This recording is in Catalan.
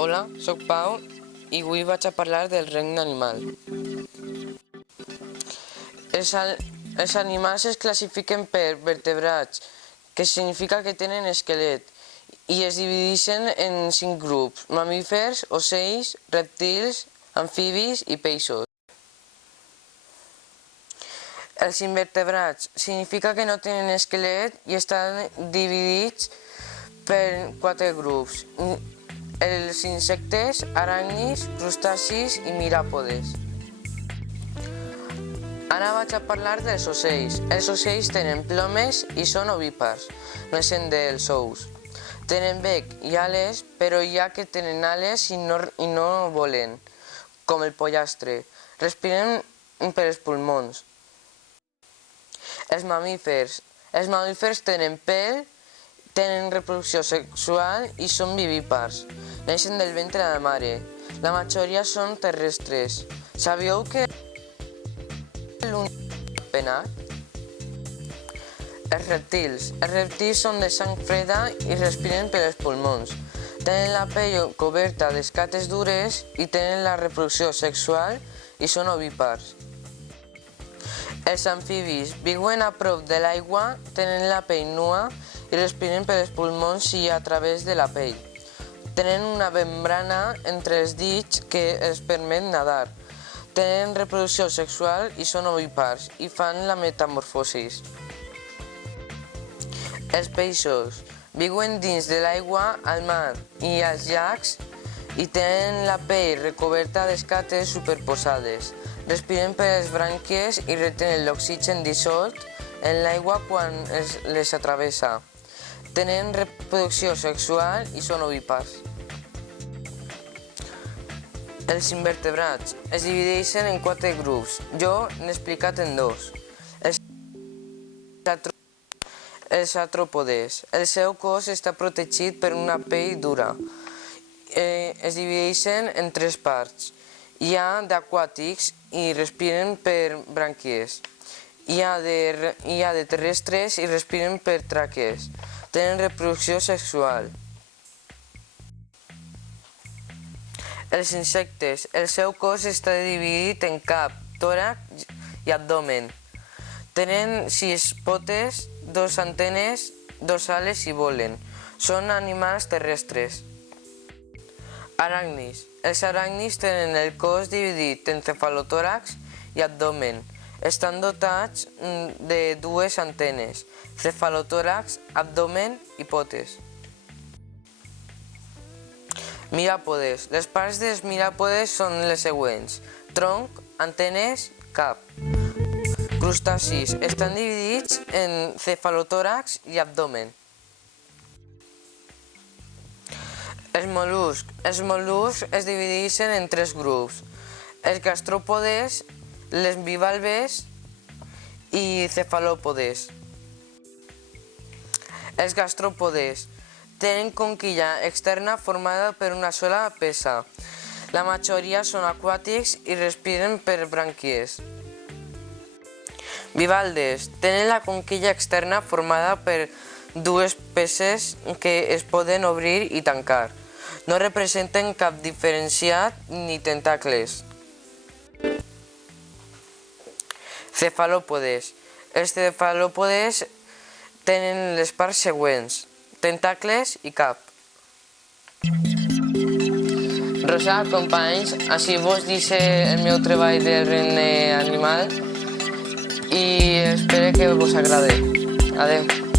Hola, soc Pau i avui vaig a parlar del regne animal. Els animals es classifiquen per vertebrats, que significa que tenen esquelet, i es divideixen en 5 grups: mamífers, ocells, rèptils, amfibis i peixos. Els invertebrats significa que no tenen esquelet i estan dividits per 4 grups: els insectes, aràcnids, crustacis i miràpodes. Ara vaig a parlar dels ocells. Els ocells tenen plomes i són ovípars, neixen dels ous. Tenen bec i ales, però hi ha que tenen ales i no volen, com el pollastre. Respiren per els pulmons. Els mamífers tenen pèl, tenen reproducció sexual i són vivípars. Neixen del ventre de la mare. La majoria són terrestres. Sabíeu que l'únic penat? Els rèptils són de sang freda i respiren per els pulmons. Tenen la pell coberta d'escates dures i tenen la reproducció sexual i són ovípars. Els amfibis viuen a prop de l'aigua, tenen la pell nua i respiren per els pulmons i a través de la pell. Tenen una membrana entre els dits que els permet nadar. Tenen reproducció sexual i són ovípars i fan la metamorfosi. Els peixos viuen dins de l'aigua, al mar i als llacs i tenen la pell recoberta d'escates superposades. Respiren per les brànquies i retenen l'oxigen dissolt en l'aigua quan les travessa. Tenen reproducció sexual i són ovípars. Els invertebrats es divideixen en 4 grups. Jo n'he explicat en 2. Els artròpodes. El seu cos està protegit per una pell dura. Es divideixen en 3 parts. Hi ha d'aquàtics i respiren per brànquies. Hi ha de terrestres i respiren per tràquees. Tenen reproducció sexual. Els insectes. El seu cos està dividit en cap, tòrax i abdomen. Tenen 6 potes, 2 antenes, 2 ales i volen. Són animals terrestres. Aràcnids. Els aràcnids tenen el cos dividit en cefalotòrax i abdomen. Estan dotats de 2 antenes, cefalotòrax, abdomen i potes. Miràpodes. Les parts dels miràpodes són les següents: tronc, antenes, cap. Crustacis. Estan dividits en cefalotòrax i abdomen. Els mol·luscs es divideixen en 3 grups: els gastròpodes, les bivalves i cefalòpodes. Els gastròpodes tenen conquilla externa formada per una sola peça. La majoria són aquàtics i respiren per brànquies. Bivalves tenen la conquilla externa formada per 2 peces que es poden obrir i tancar. No representen cap diferenciat ni tentacles. Cefalòpodes. Els cefalòpodes tenen les parts següents: tentacles i cap. Rosa, companys, així vos deixo el meu treball del regne animal i espero que vos agrade. Adeu.